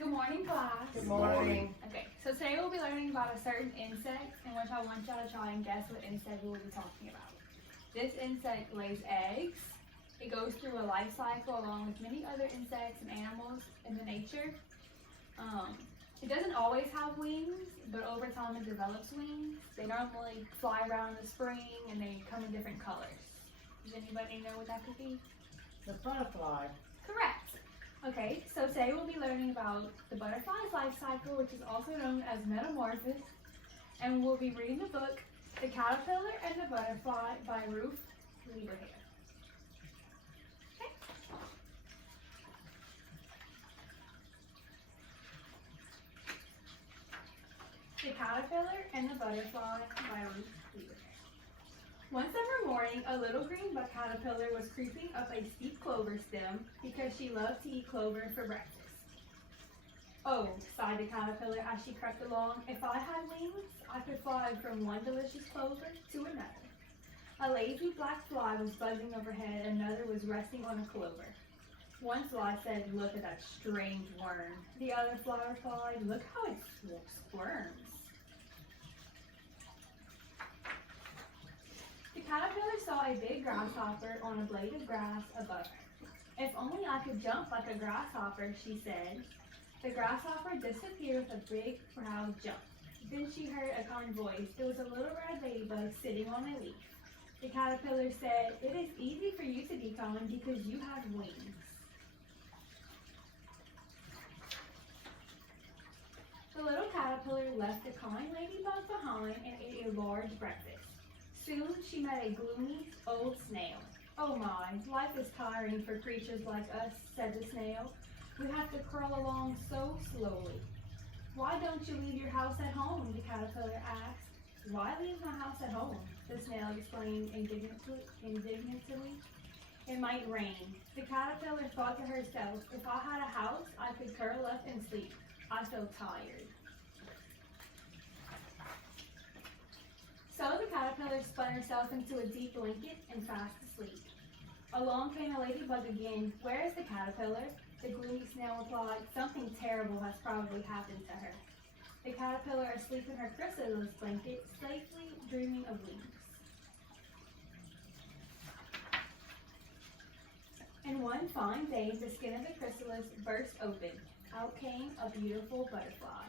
Good morning, class. Good morning. Okay, so today we'll be learning about a certain insect in which I want y'all to try and guess what insect we'll be talking about. This insect lays eggs. It goes through a life cycle along with many other insects and animals in the nature. It doesn't always have wings, but over time it develops wings. They normally fly around in the spring and they come in different colors. Does anybody know what that could be? The butterfly. Correct. Okay, so today we'll be learning about the butterfly's life cycle, which is also known as metamorphosis, and we'll be reading the book, The Caterpillar and the Butterfly by Ruth Lieberher. Okay. The Caterpillar and the Butterfly by Ruth Lieberher. One summer morning, a little green caterpillar was creeping up a steep clover stem because she loved to eat clover for breakfast. "Oh," sighed the caterpillar as she crept along, "if I had wings, I could fly from one delicious clover to another." A lazy black fly was buzzing overhead, and another was resting on a clover. One fly said, "Look at that strange worm." The other fly replied, "Look how it squirms." The caterpillar saw a big grasshopper on a blade of grass above her. "If only I could jump like a grasshopper," she said. The grasshopper disappeared with a big, proud jump. Then she heard a kind voice. It was a little red ladybug sitting on a leaf. The caterpillar said, "It is easy for you to be kind because you have wings." The little caterpillar left the kind ladybug behind and ate a large breakfast. Soon she met a gloomy old snail. "Oh my, life is tiring for creatures like us," said the snail. "We have to crawl along so slowly." "Why don't you leave your house at home?" the caterpillar asked. "Why leave my house at home?" the snail exclaimed indignantly. "It might rain." The caterpillar thought to herself, "If I had a house, I could curl up and sleep. I feel tired." So the caterpillar spun herself into a deep blanket and fast asleep. Along came a ladybug again. "Where is the caterpillar?" The gloomy snail replied. "Something terrible has probably happened to her." The caterpillar asleep in her chrysalis blanket, safely dreaming of wings. And one fine day, the skin of the chrysalis burst open. Out came a beautiful butterfly.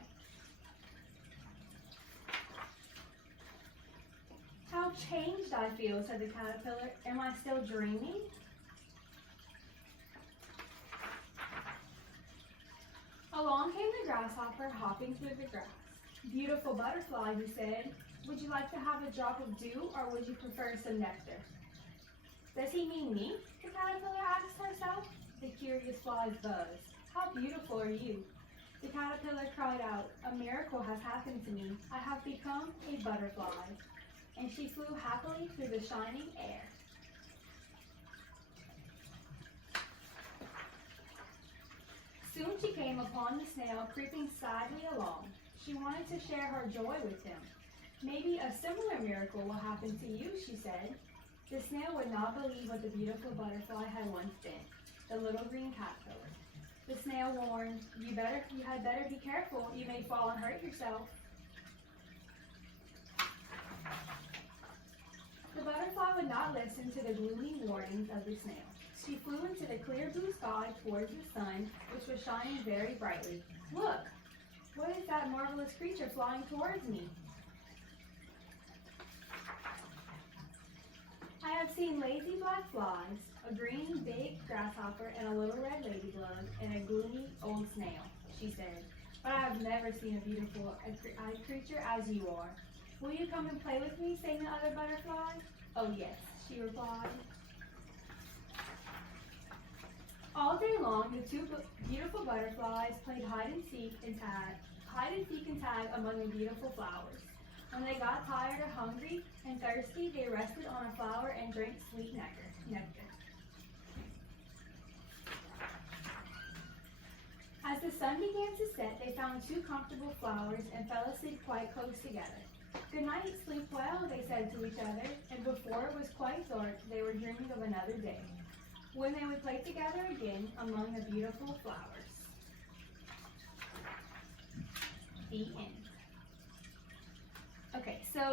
"How changed I feel," said the caterpillar. "Am I still dreaming?" Along came the grasshopper, hopping through the grass. "Beautiful butterfly," he said, "would you like to have a drop of dew, or would you prefer some nectar?" "Does he mean me?" the caterpillar asked herself. The curious flies buzzed. "How beautiful are you?" The caterpillar cried out, "A miracle has happened to me. I have become a butterfly." And she flew happily through the shining air. Soon she came upon the snail creeping sadly along. She wanted to share her joy with him. "Maybe a similar miracle will happen to you," she said. The snail would not believe what the beautiful butterfly had once been, the little green caterpillar. The snail warned, You had better be careful. You may fall and hurt yourself." The butterfly would not listen to the gloomy warnings of the snail. She flew into the clear blue sky towards the sun, which was shining very brightly. "Look, what is that marvelous creature flying towards me?" "I have seen lazy black flies, a green big grasshopper, and a little red ladybug, and a gloomy old snail," she said. "But I have never seen a beautiful creature as you are. Will you come and play with me?" sang the other butterfly. "Oh yes," she replied. All day long, the two beautiful butterflies played hide and seek and tag among the beautiful flowers. When they got tired or hungry and thirsty, they rested on a flower and drank sweet nectar. As the sun began to set, they found two comfortable flowers and fell asleep quite close together. "Good night, sleep well," they said to each other, and before it was quite dark, they were dreaming of another day, when they would play together again among the beautiful flowers.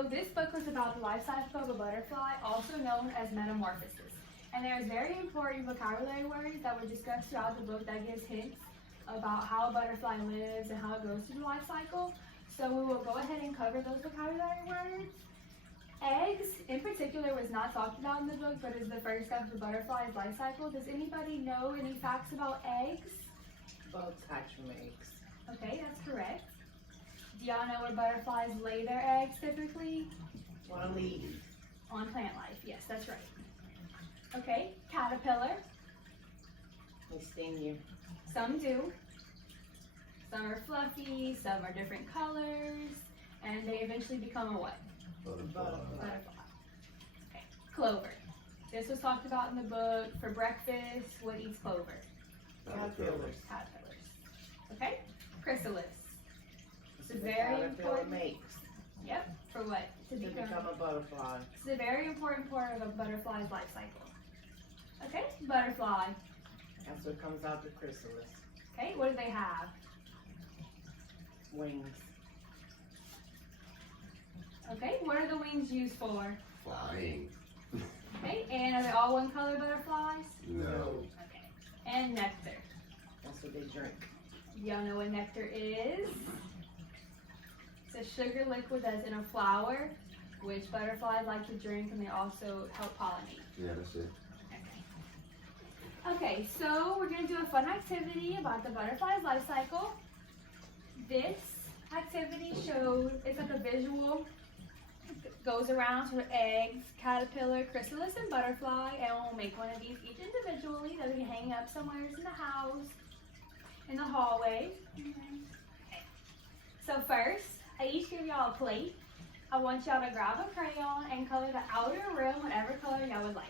this book was about the life cycle of a butterfly, also known as metamorphosis. And there's very important vocabulary words that were discussed throughout the book that gives hints about how a butterfly lives and how it goes through the life cycle. So we will go ahead and cover those vocabulary words. Eggs, in particular, was not talked about in the book, but is the first step of the butterfly's life cycle. Does anybody know any facts about eggs? Bugs hatch from eggs. Okay, that's correct. Do y'all know where butterflies lay their eggs typically? On a leaf. On plant life, yes, that's right. Okay, caterpillar. They sting you. Some do. Some are fluffy, some are different colors, and they eventually become a what? Butterfly. Butterfly. Okay, clover. This was talked about in the book. For breakfast, what eats clover? Caterpillars. Caterpillars. Okay, chrysalis. It's It's a very caterpillar important. makes Yep, for what? to become a butterfly. It's a very important part of a butterfly's life cycle. Okay, butterfly. That's what comes out the chrysalis. Okay, what do they have? Wings. Okay, what are the wings used for? Flying. Okay, and are they all one color butterflies? No. Okay, and nectar. That's what they drink. Y'all know what nectar is? It's a sugar liquid that's in a flower, which butterflies like to drink, and they also help pollinate. Yeah, that's it. Okay, so we're going to do a fun activity about the butterfly's life cycle. This activity shows, it's like a visual. It goes around sort of eggs, caterpillar, chrysalis, and butterfly, and we'll make one of these each individually that we can hang up somewhere in the house, in the hallway. Okay. So first, I each give y'all a plate. I want y'all to grab a crayon and color the outer rim whatever color y'all would like.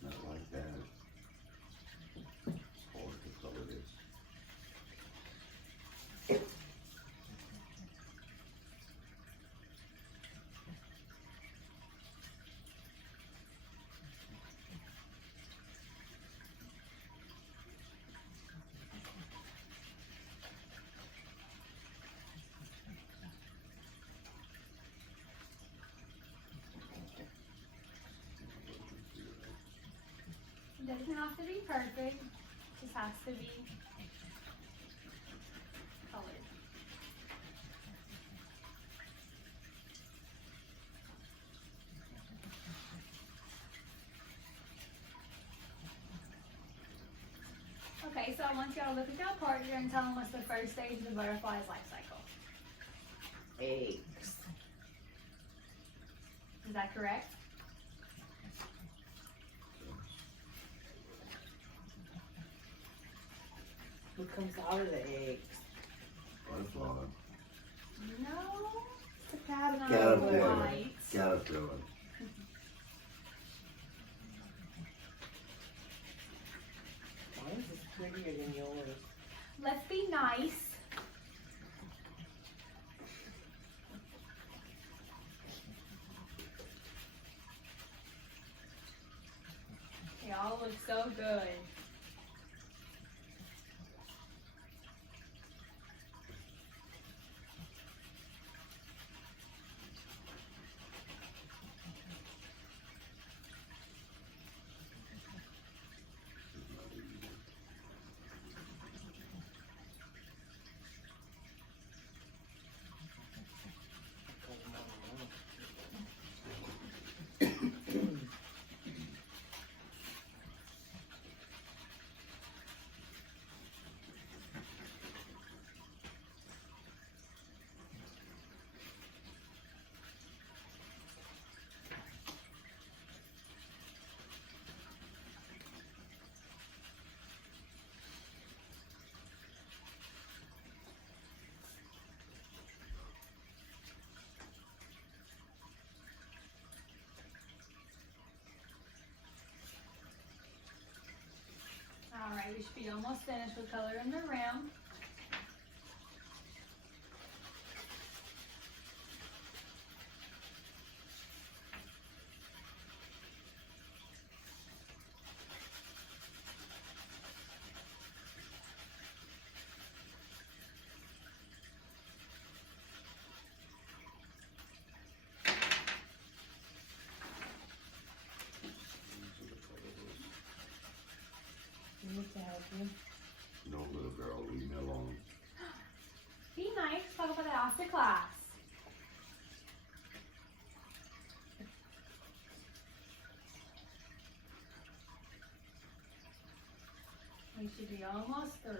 Not like that. It's hard to color this. It doesn't have to be perfect, it just has to be colored. Okay, so I want y'all to look at your partner and tell them what's the first stage of the butterfly's life cycle. Eggs. Is that correct? Who comes out of the eggs? Butterfly. No. The caterpillar. Caterpillar. Right. Caterpillar. Mine is prettier than yours. Let's be nice. Y'all look so good. should be almost finished with coloring the rim. You need to help you. No, little girl, leave me alone. Be nice, talk about it after class. We should be almost through.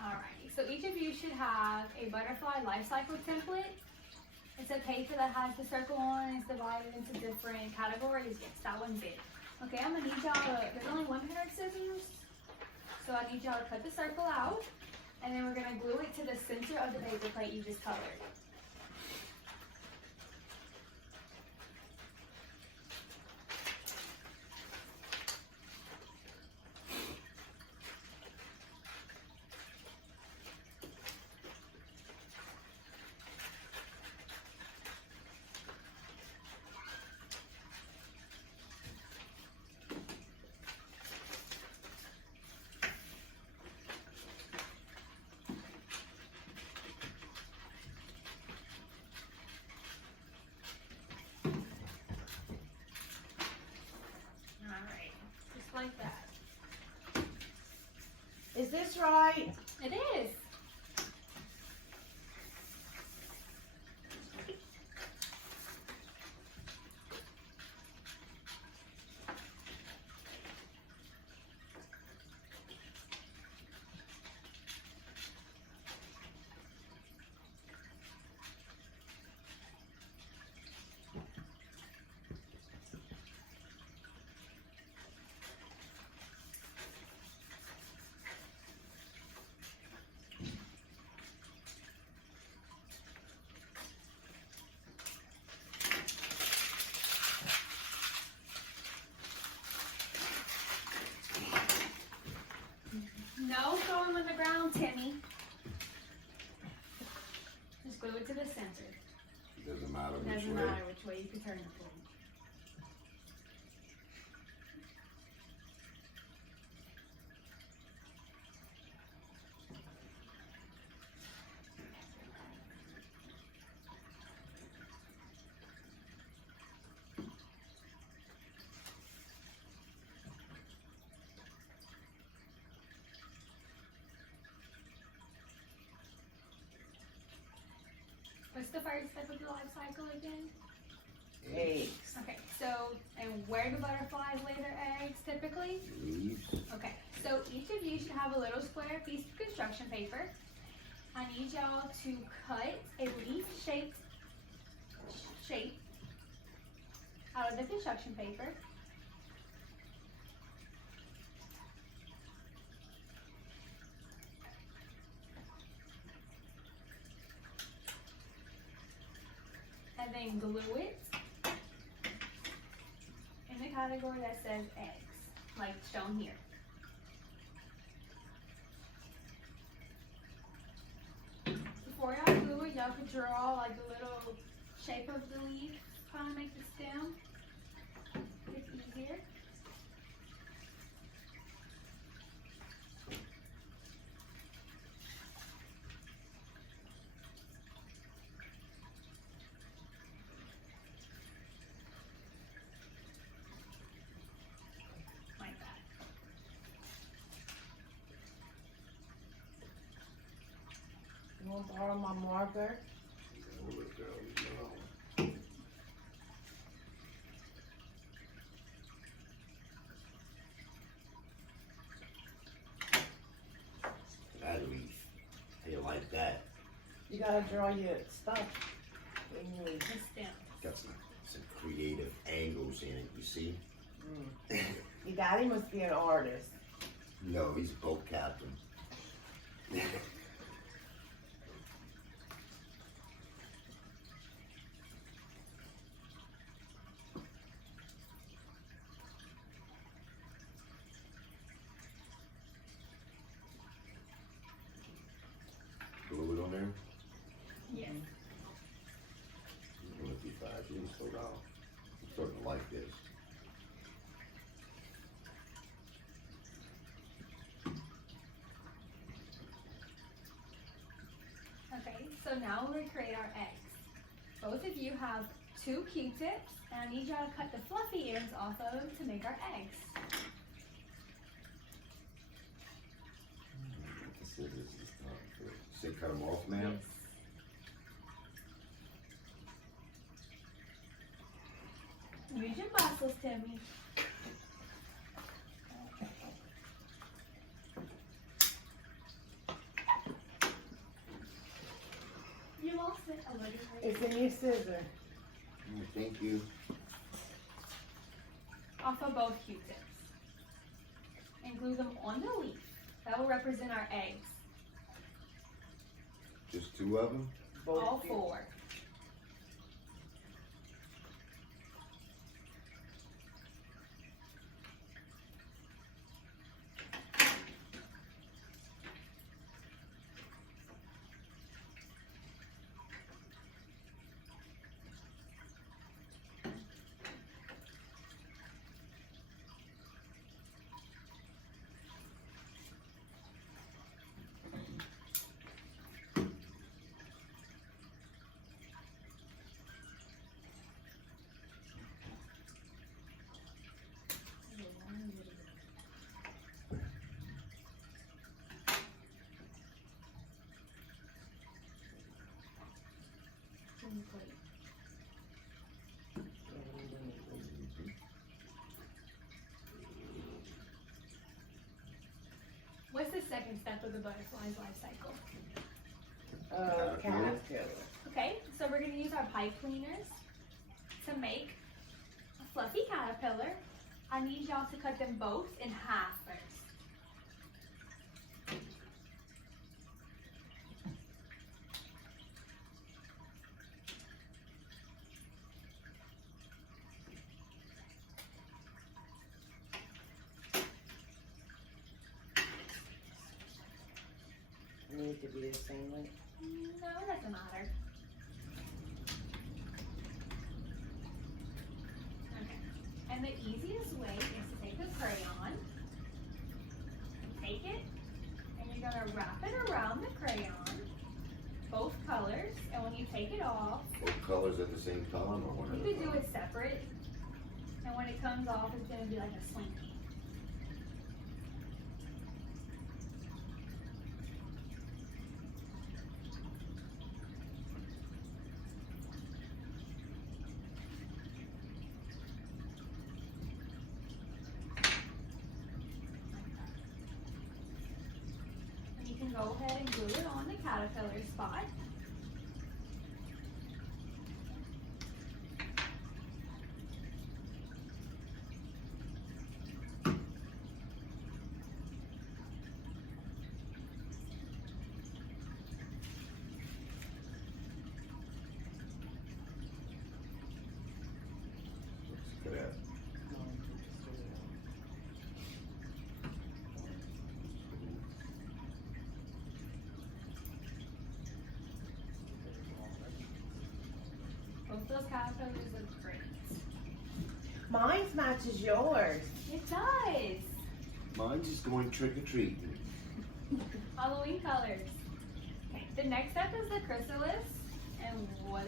Alrighty, so each of you should have a butterfly life cycle template. It's a paper that has the circle on, it's divided into different categories. Yes, that one's it. Okay, I'm gonna need y'all to, there's only one pair of scissors, so I need y'all to cut the circle out, and then we're gonna glue it to the center of the paper plate you just colored. Alright, just like that. Is this right? It is. No throwing on the ground, Timmy. Just glue it to the center. Doesn't matter which Doesn't way. matter which way you can turn the plate. What's the first step of the life cycle again? Eggs. Okay, so, and where do butterflies lay their eggs typically? Leaves. Okay, so each of you should have a little square piece of construction paper. I need y'all to cut a leaf-shaped shape out of the construction paper. And then glue it in the category that says eggs, like shown here. Before y'all glue it, y'all could draw like the little shape of the leaf, kind of make the stem. It's easier. Like that. You want to borrow my marker? No, little girl, leave me alone. like that. You gotta draw your stuff. In your, The stem. Got some creative angles in it, you see? your daddy must be an artist. No, he's a boat captain. Glue it on there? Yes. I'm gonna be fast. You can slow down. I'm starting to like this. Okay, so now we're gonna create our eggs. Both of you have 2 Q-tips, and I need y'all to cut the fluffy ends off of them to make our eggs. The scissors is not good. Say cut them off, ma'am? Use your muscles, Timmy. You lost it. I'm looking for it. It's in your scissor. Thank you. Off of both Q-tips. And glue them on the leaf. That will represent our eggs. Just 2 of them? All you. 4. What's the second step of the butterfly's life cycle? Caterpillar. Okay, so we're going to use our pipe cleaners to make a fluffy caterpillar. I need y'all to cut them both in half first. Need to be the same way. No, it doesn't matter. Okay, and the easiest way is to take a crayon, take it, and you're gonna wrap it around the crayon, both colors, and when you take it off, What colors at the same time or one at you a can do time? it separate, and when it comes off, it's gonna be like a slinky. And you can go ahead and glue it on the caterpillar spot. Look at that. Both those caterpillars look great. Mine matches yours. It does! Mine's just going trick-or-treating. Halloween colors. Okay, the next step is the chrysalis. And why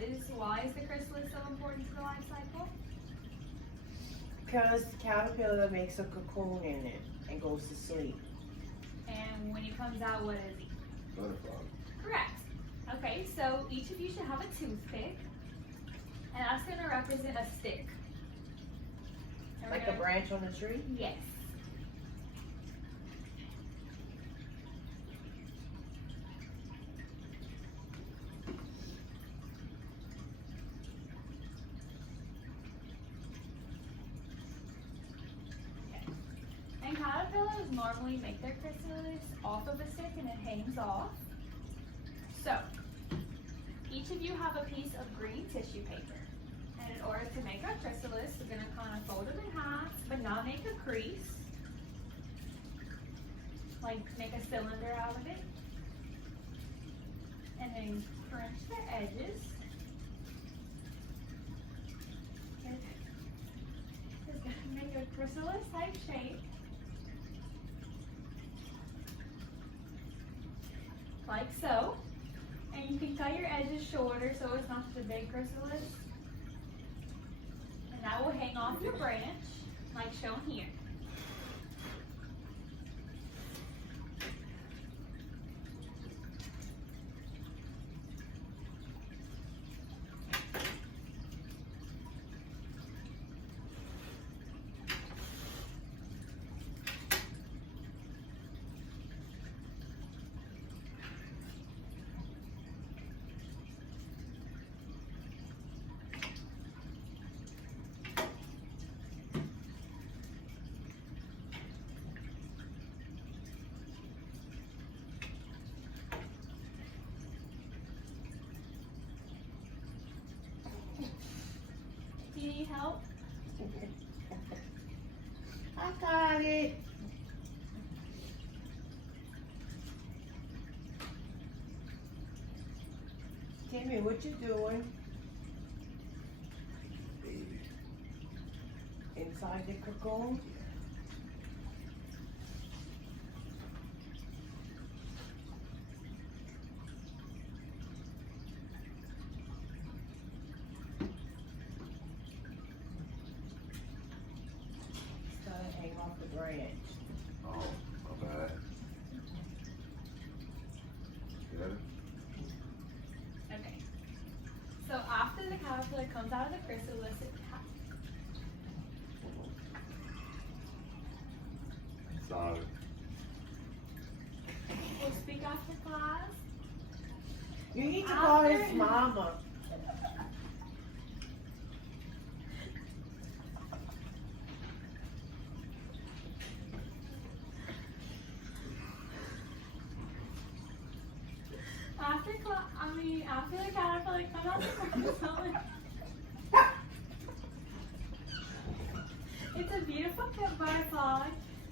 is the chrysalis so important to the life cycle? Because the caterpillar makes a cocoon in it and goes to sleep. And when it comes out, what is it? Butterfly. Correct. Okay, so each of you should have a toothpick. And that's going to represent a stick. And we're Like a gonna- branch on a tree? Yes. caterpillars normally make their chrysalis off of a stick and it hangs off. So, each of you have a piece of green tissue paper. And in order to make our chrysalis, we're going to kind of fold it in half, but not make a crease. Like make a cylinder out of it. And then crunch the edges. Just gonna make a chrysalis type shape. Like so. And you can cut your edges shorter so it's not such a big chrysalis. And that will hang off your branch, like shown here. Do you need help? I got it. Timmy, what you doing Baby. inside the cocoon? It's gonna hang off the branch. Oh, my bad. Get it? Okay. So after the caterpillar comes out of the chrysalis, Sorry. we'll speak after class. You need to call his After- mama. After the caterpillar comes out the chrysalis. It's a beautiful butterfly.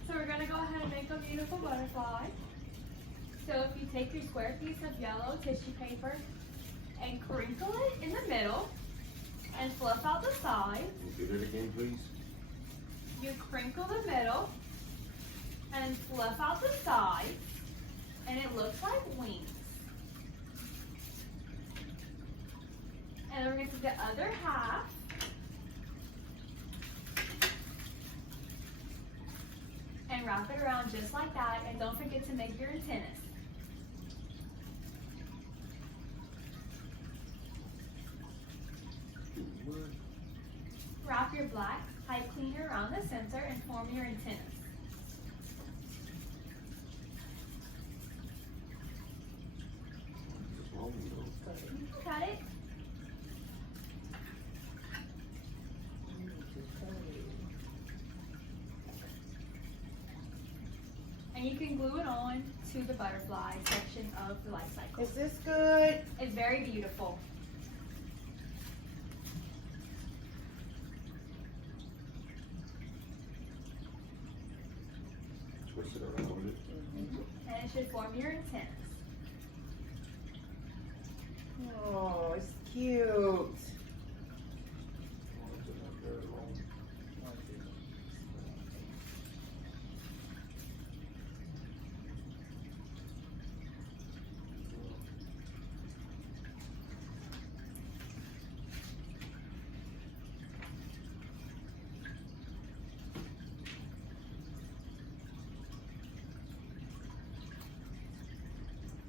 So we're gonna go ahead and make a beautiful butterfly. So if you take your square piece of yellow tissue paper and crinkle it in the middle and fluff out the sides, Repeat it again, please. you crinkle the middle and fluff out the sides, and it looks like wings. And then we're going to take the other half and wrap it around just like that, and don't forget to make your antennas. Wrap your black pipe cleaner around the center and form your antennas. Cut it. And you can glue it on to the butterfly section of the life cycle. Is this good? It's very beautiful. Twist it around it. And it should form your antennas. Oh, it's cute.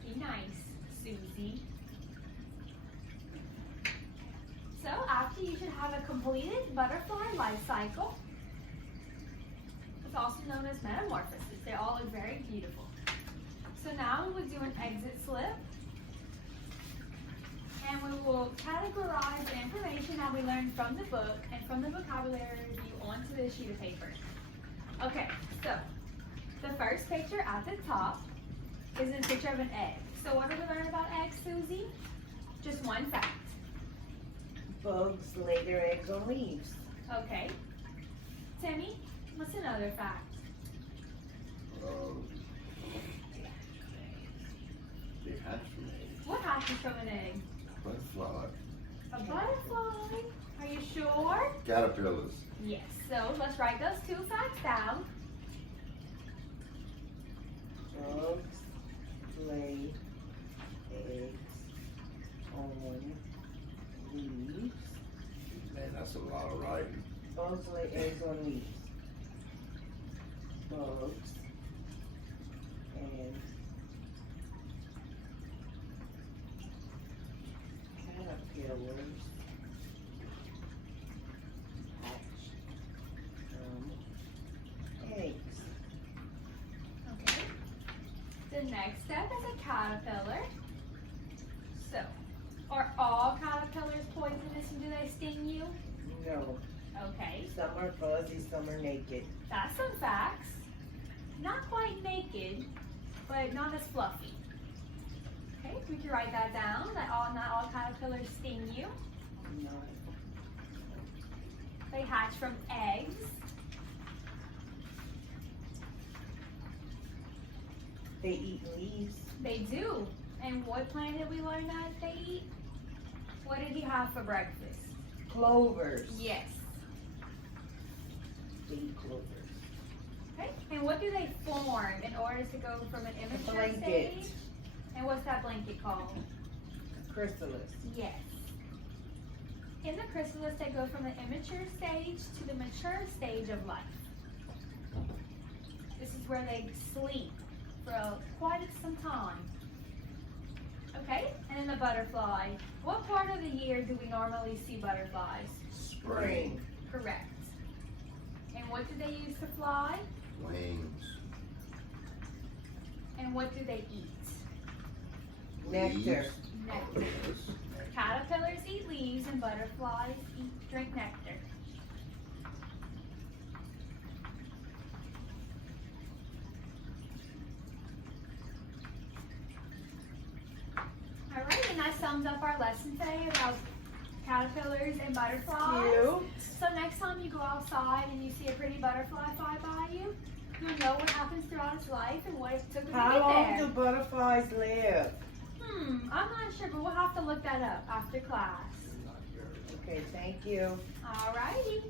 Be nice, Susie. So after you should have a completed butterfly life cycle. It's also known as metamorphosis. They all look very beautiful. So now we will do an exit slip. And we will categorize the information that we learned from the book and from the vocabulary review onto this sheet of paper. Okay, so The first picture at the top is a picture of an egg. So what did we learn about eggs, Susie? Just one fact. Bugs lay their eggs on leaves. Okay. Timmy, what's another fact? They hatch from eggs. What hatches from an egg? Butterfly. A butterfly. Are you sure? Caterpillars. Yes. So let's write those two facts down. Bugs lay eggs on leaves. Man, that's a lot of writing. Bugs lay eggs on leaves. Bugs and caterpillars hatch from eggs. Okay. The next step is a caterpillar. So, are all caterpillars poisonous and do they sting you? No, Okay. some are fuzzy, some are naked. That's some facts. Not quite naked, but not as fluffy. Okay, we can write that down, that not all caterpillars sting you. No. They hatch from eggs. They eat leaves. They do. And what plant did we learn that they eat? What did he have for breakfast? Clovers. Yes. They eat clovers. Okay. And what do they form in order to go from an immature blanket. stage? And what's that blanket called? Chrysalis. Yes. In the chrysalis, they go from the immature stage to the mature stage of life. This is where they sleep for quite some time. Okay, and then the butterfly. What part of the year do we normally see butterflies? Spring. Correct. And what do they use to fly? Wings. And what do they eat? Nectar. Leaves. Nectar. Yes. Caterpillars eat leaves and butterflies drink nectar. Alright, and that sums up our lesson today about caterpillars and butterflies. Cute. So next time you go outside and you see a pretty butterfly fly by you, you'll know what happens throughout its life and what it took to How get long there. do butterflies live? I'm not sure, but we'll have to look that up after class. Okay, thank you. Alrighty.